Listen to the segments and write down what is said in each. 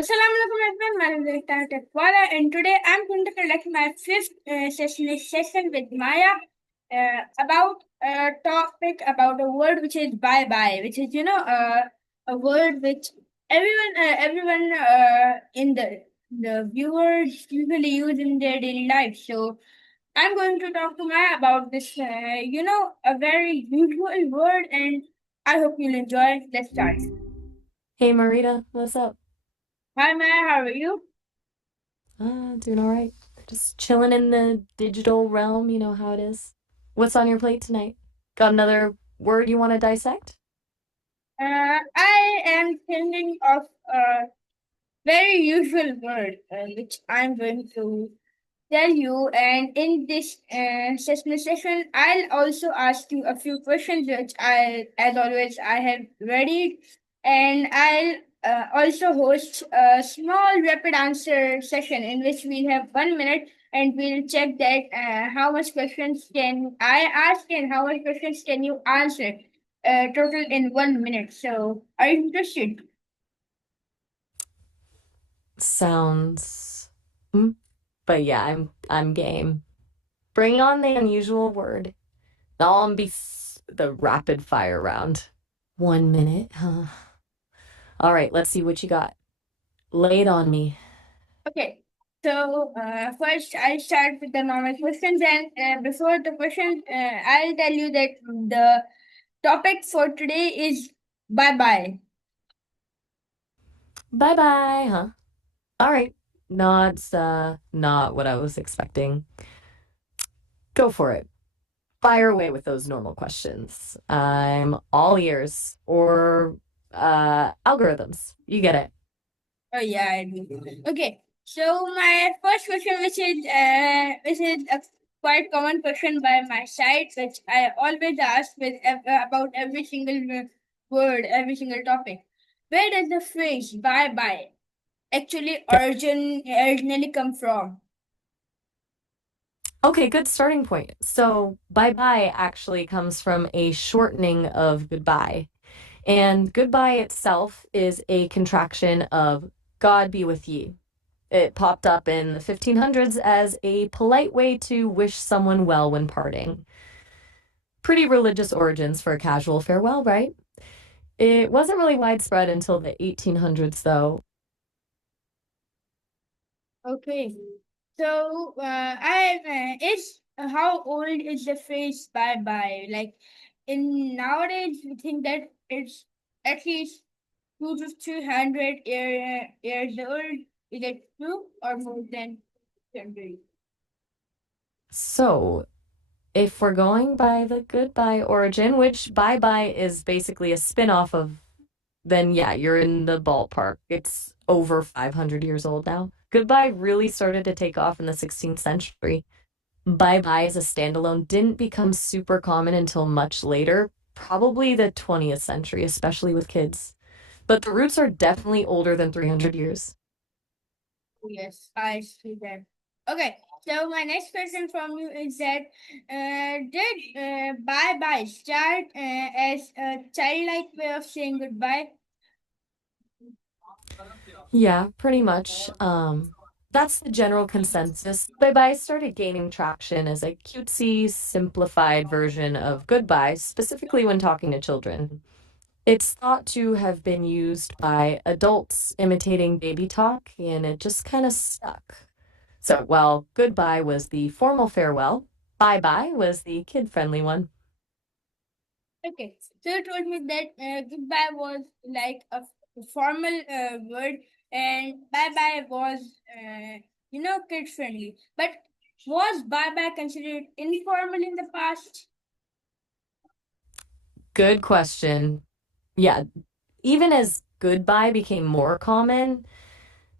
Assalamualaikum everyone, my name is Taha TechWala, and today I'm going to conduct my fifth session with Maya about a topic about a word which is bye bye, which is a word which everyone in the viewers usually use in their daily life. So I'm going to talk to Maya about this a very usual word, and I hope you'll enjoy. Let's start. Hey Marita, what's up? Hi Maya, how are you? Doing all right. Just chilling in the digital realm, you know how it is. What's on your plate tonight? Got another word you want to dissect? I am thinking of a very usual word which I'm going to tell you. And in this session, I'll also ask you a few questions, which as always, I have ready. And I'll also host a small rapid answer session in which we have 1 minute and we'll check that how much questions can I ask and how much questions can you answer total in 1 minute. So, are you interested? Sounds. Mm, But yeah, I'm game. Bring on the unusual word. Now on be the rapid fire round. 1 minute, huh? All right, let's see what you got. Lay it on me. Okay. So first, I'll start with the normal questions, and before the questions, I'll tell you that the topic for today is bye bye. Bye bye, huh? All right. Not what I was expecting. Go for it. Fire away with those normal questions. I'm all ears. Or algorithms. You get it. Oh yeah, I do. Okay. So my first question, which is a quite common question by my side, which I always ask about every single word, every single topic. Where does the phrase bye bye actually Okay. originally come from? Okay, good starting point. So bye bye actually comes from a shortening of goodbye. And goodbye itself is a contraction of God be with ye. It popped up in the 1500s as a polite way to wish someone well when parting. Pretty religious origins for a casual farewell, right? It wasn't really widespread until the 1800s, though. Okay. So, I is how old is the phrase bye bye? Like in nowadays, we think that it's at least 2 to 300 years old. Is it true or more than 100? So, if we're going by the goodbye origin, which bye bye is basically a spin off of, then yeah, you're in the ballpark. It's over 500 years old now. Goodbye really started to take off in the 16th century. Bye bye as a standalone didn't become super common until much later, probably the 20th century, especially with kids. But the roots are definitely older than 300 years. Yes, I see that. Okay. So my next question from you is that did bye bye start as a childlike way of saying goodbye? Yeah, pretty much. That's the general consensus. Bye bye started gaining traction as a cutesy, simplified version of goodbye, specifically when talking to children. It's thought to have been used by adults imitating baby talk, and it just kind of stuck. So, while goodbye was the formal farewell, bye bye was the kid friendly one. Okay, so you told me that goodbye was like a formal word, and bye bye was, kid friendly. But was bye bye considered informal in the past? Good question. Yeah, even as goodbye became more common,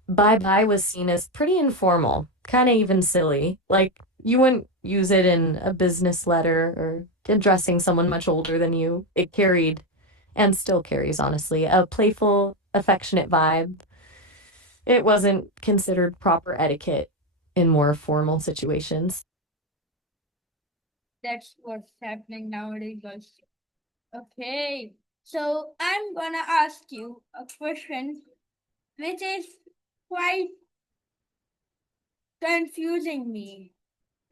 bye bye was seen as pretty informal, kind of even silly. Like, you wouldn't use it in a business letter or addressing someone much older than you. It carried, and still carries, honestly, a playful, affectionate vibe. It wasn't considered proper etiquette in more formal situations. That's what's happening nowadays also. Okay, so I'm gonna ask you a question, which is quite confusing me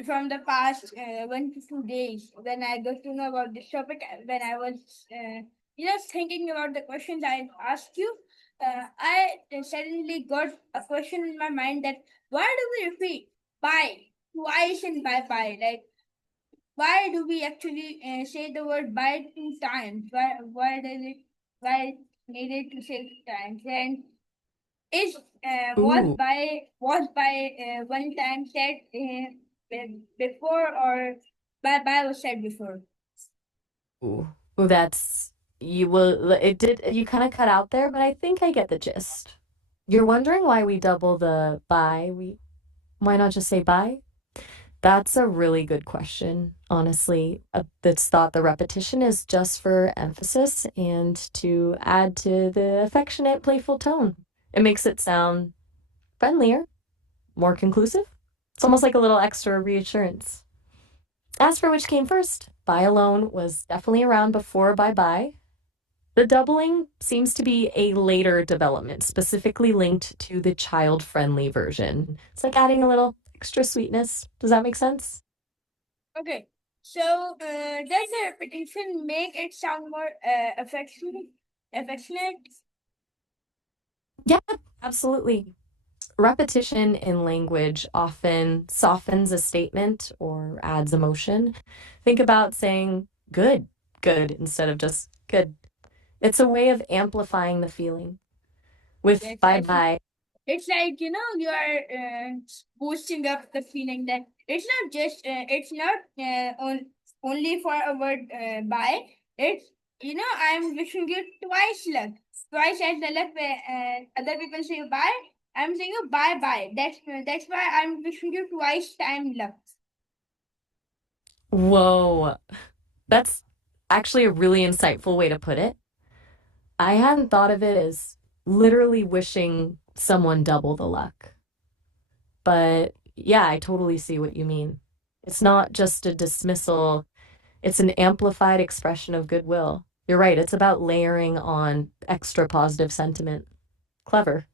from the past 1 to 2 days when I got to know about this topic. When I was, thinking about the questions I asked you, I suddenly got a question in my mind that why do we repeat bye twice in bye bye? Like, why do we actually say the word bye 2 times? Why does it why needed to say 2 times? And is Ooh, was by one time said before, or by was said before? ooh, ooh, that's you will it did you kind of cut out there, but I think I get the gist. You're wondering why we double the bye? Why not just say bye? That's a really good question, honestly. It's thought the repetition is just for emphasis and to add to the affectionate, playful tone. It makes it sound friendlier, more conclusive. It's almost like a little extra reassurance. As for which came first, bye alone was definitely around before bye bye. The doubling seems to be a later development, specifically linked to the child friendly version. It's like adding a little extra sweetness. Does that make sense? Okay, so does the repetition make it sound more affectionate? Affectionate? Yeah, absolutely. Repetition in language often softens a statement or adds emotion. Think about saying good, good instead of just good. It's a way of amplifying the feeling. With Yes, bye I see. bye, It's like, you are boosting up the feeling that it's not only for a word bye. It's, I'm wishing you twice luck. Twice as the luck where other people say bye. I'm saying you bye bye. That's why I'm wishing you twice time luck. whoa, that's actually a really insightful way to put it. I hadn't thought of it as literally wishing someone double the luck. But yeah, I totally see what you mean. It's not just a dismissal, it's an amplified expression of goodwill. You're right, it's about layering on extra positive sentiment. Clever.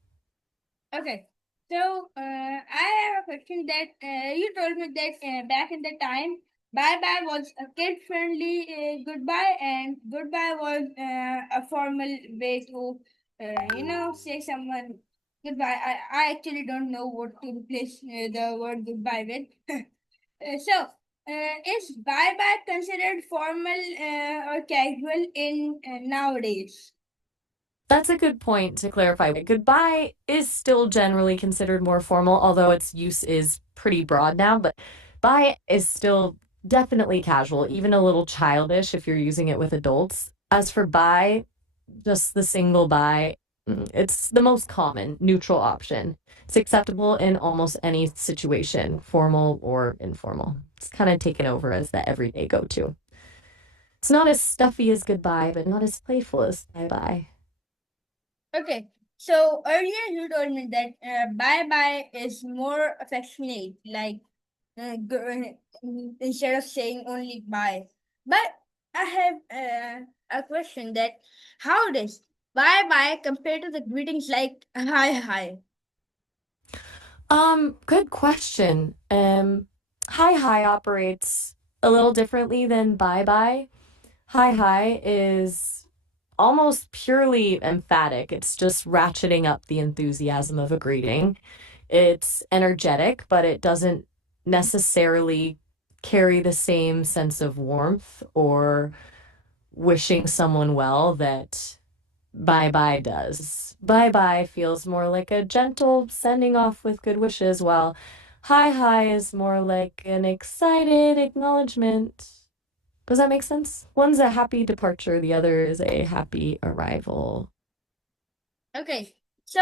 Okay. So, I have a question that you told me that back in the time, bye bye was a kid friendly goodbye, and goodbye was a formal way to, say someone goodbye. I actually don't know what to replace the word goodbye with. Is bye bye considered formal or casual in nowadays? That's a good point to clarify. Goodbye is still generally considered more formal, although its use is pretty broad now, but bye is still definitely casual, even a little childish if you're using it with adults. As for bye, just the single bye, it's the most common neutral option. It's acceptable in almost any situation, formal or informal. It's kind of taken over as the everyday go to. It's not as stuffy as goodbye, but not as playful as bye bye. Okay. So earlier you told me that bye bye is more affectionate, like instead of saying only bye. But I have a question that how does bye bye compare to the greetings like hi hi? Good question. Hi hi operates a little differently than bye bye. Hi hi is almost purely emphatic. It's just ratcheting up the enthusiasm of a greeting. It's energetic, but it doesn't necessarily carry the same sense of warmth or wishing someone well that bye bye does. Bye bye feels more like a gentle sending off with good wishes, while hi hi is more like an excited acknowledgement. Does that make sense? One's a happy departure, the other is a happy arrival. Okay. So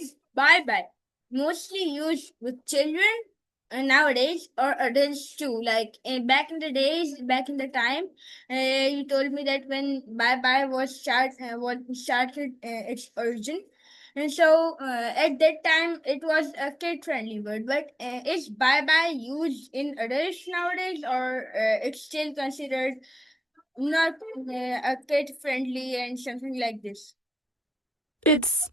is bye bye mostly used with children nowadays, or adults too? Like back in the days, back in the time, you told me that when bye bye was started its origin, and so at that time it was a kid friendly word. But is bye bye used in adults nowadays, or it's still considered not a kid friendly and something like this? It's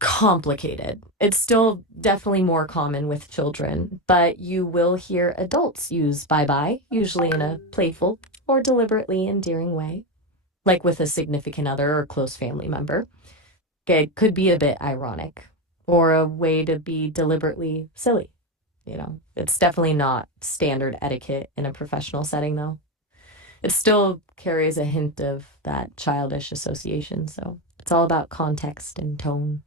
complicated. It's still definitely more common with children, but you will hear adults use bye bye, usually in a playful or deliberately endearing way, like with a significant other or close family member. It could be a bit ironic or a way to be deliberately silly. It's definitely not standard etiquette in a professional setting, though. It still carries a hint of that childish association. So it's all about context and tone.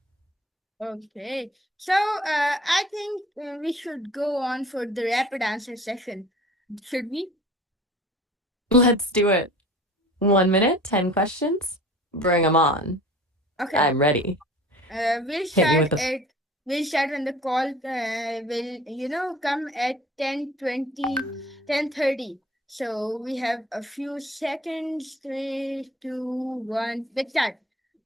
Okay. So I think we should go on for the rapid answer session. Should we? Let's do it. 1 minute, 10 questions. Bring them on. Okay. I'm ready. Uh, we'll Hit me start with the at we'll start when the call will come at 10:30. So we have a few seconds. 3, 2, 1. Let's start.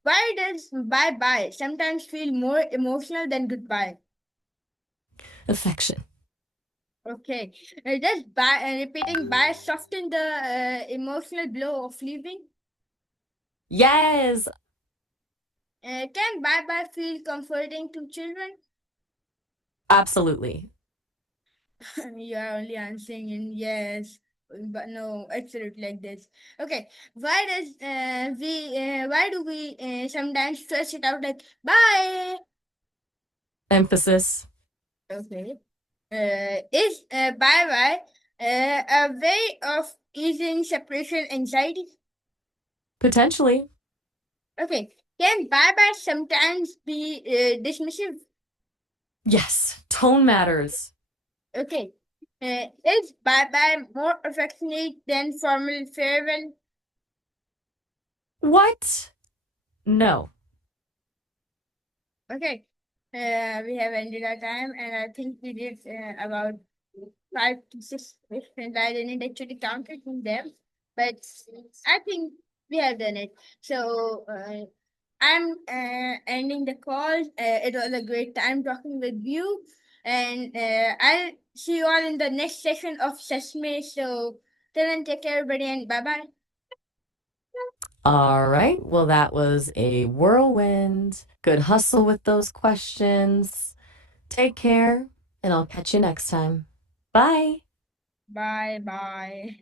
Why does bye bye sometimes feel more emotional than goodbye? affection. Okay. Does bye repeating bye soften the emotional blow of leaving? Yes, Can bye bye feel comforting to children? absolutely. You are only answering in yes, but no, absolutely like this. Okay, why do we sometimes stress it out like bye? Emphasis. Okay, is bye bye a way of easing separation anxiety? Potentially. Okay, can bye bye sometimes be dismissive? Yes, tone matters. Okay, is bye bye more affectionate than formal farewell? What? No. Okay. We have ended our time, and I think we did about 5 to 6 questions. I didn't actually count it from them, but I think we have done it. So I'm ending the call. It was a great time talking with you, and I'll see you all in the next session of Sesame. So till then, take care, everybody, and bye bye. All right. Well, that was a whirlwind. Good hustle with those questions. Take care, and I'll catch you next time. Bye. Bye bye.